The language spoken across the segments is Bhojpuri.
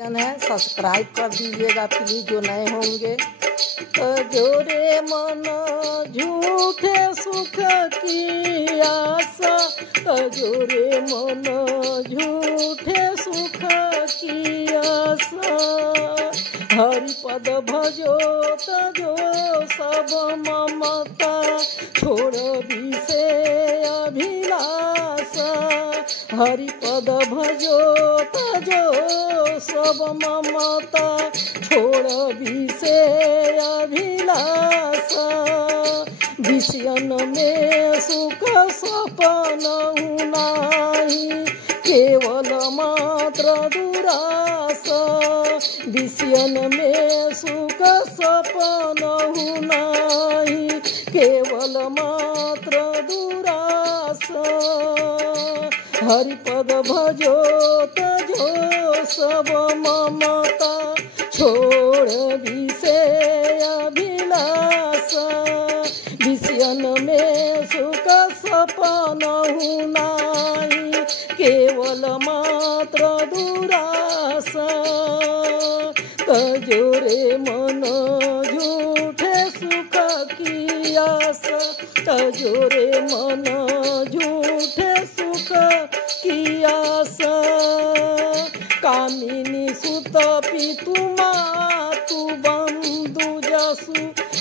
है सब्सक्राइब कर दीजिएगा प्लीज जो नए होंगे। जोरे मन झूठे सुख की आशा, जोरे मन झूठे सुख की आशा। हरि पद भजो तजो सब ममता, छोड़ विषे अभिलाषा। हरि पद भजो तजो सब ममता, छोड़ विषे अभिलाषा। विषयन में सुख सपन नाही, केवल मात्र दुराशा। विषयन में सुख सपन नाही, केवल मात्र दुराशा। हरि पद भजो तजो सब ममता, छोड़ विषे अभिलाषा। विषयन में सुख सपन नाही, केवल मात्र दुराशा। तजोरे मन झूठे सुख की आशा, तजोरे मन झूठे सुख की आशा। कामिनी सुत पितु मातु बंधु जसु,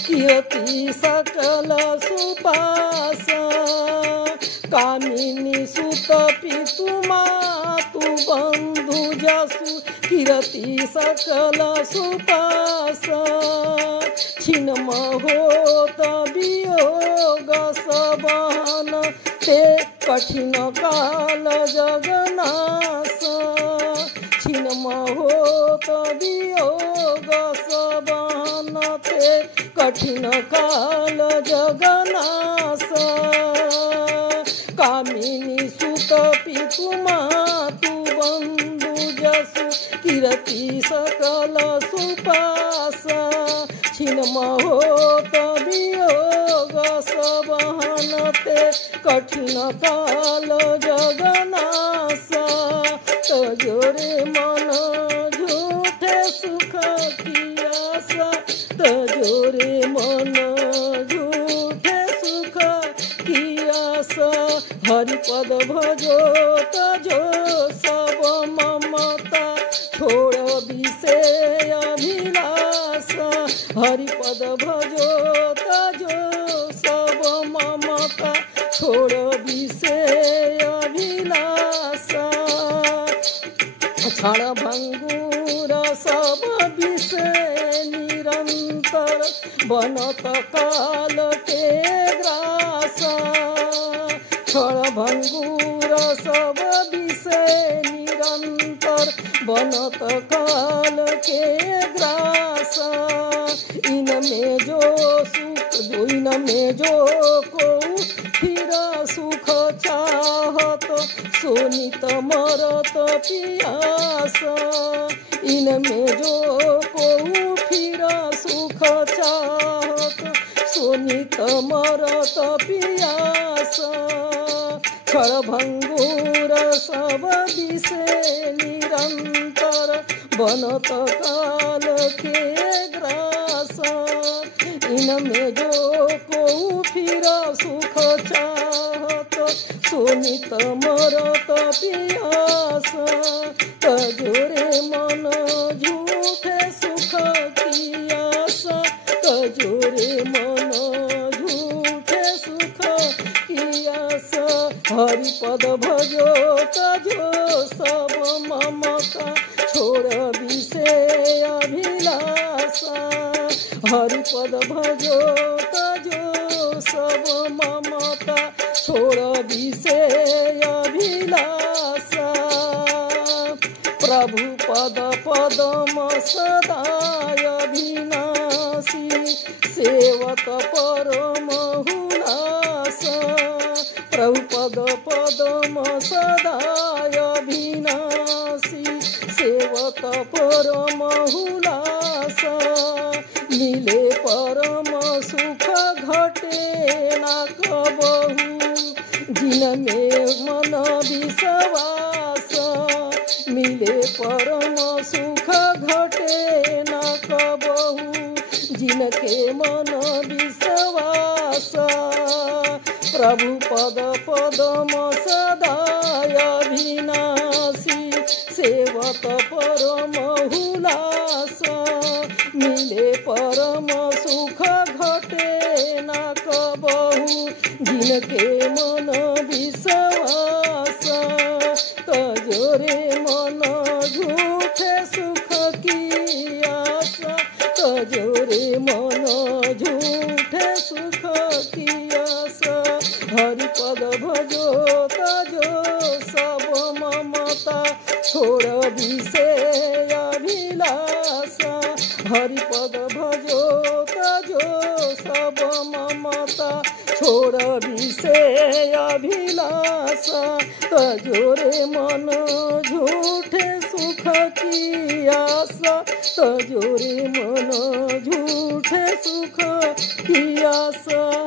कीर्ति सकल सुपाशा। कामिनी सुत पितु मातु बंधु जसु, कीर्ति सकल सुपाशा। छिन्म होत वियोग सबहन, ते कठिन काल जगनाशा। छिन्म होत वियोग सबहन, ते कठिन काल जगनाशा। कामिनी सुत पितु मातु बंधु जसु, कीर्ति सकल सुपाशा। छिन्म होत वियोग सबहन, ते कठिन काल जगनाशा। तजोरे मन झूठे सुख की आशा, तजोरे मन झूठे सुख की आशा। हरि पद भजो तजो सब ममता, छोड़ विषे अभिलाषा। हरि पद भजो तजो सब ममता, छोड़ विषे अभिलाषा। क्षण भंगुर सब विषे निरंतर, बनत काल के ग्रासा। क्षण भंगुर सब विषे निरंतर, बनत काल के ग्रासा। इनमें जो सुख इनमें जो को फिर सुख चाहत, सोनित मरत पियासा। इनमें जो को फिर सुख चाहत, सोनित मरत पियासा। क्षण भंगुर सब विषे निरंतर, बनत काल के ग्रासा। इनमें जो को फिर सुख चाहत, सोनित मरत पियासा। तजोरे मन झूठे सुख की आशा, तजोरे मन झूठे सुख की आशा। हरि पद भजो तजो सब ममता, छोड़ विषे अभिलाषा। हरि पद भजो तजो सब ममता, छोड़ विषे अभिलाषा। प्रभु पद पदम सदा अभिनाशी, सेवत परम हुलासा। प्रभु पद पदम सदा अभिनाशी, सेवत परम हुलासा। मिले परम सुख घटे न कबहु, जिनमें मन विश्वास। मिले परम सुख घटे न कबहू जिनके मन विश्वास प्रभु पद पदम सदाय अविनाशी सेवत परम हुलास मिले परम सुख घटे न कबहू जिनके मन विश्वास तजोरे मन झूठे सुख की आशा तजोरे मन झूठे सुख की आशा हरि पद भजो तजो सब ममता छोड़ विषय अभिलाषा हरि पद भजो तजो सब ममता छोड़ विषय अभिलाषा तजोरे मन झूठे सुख की आशा तजोरे मन झूठे सुख की आशा।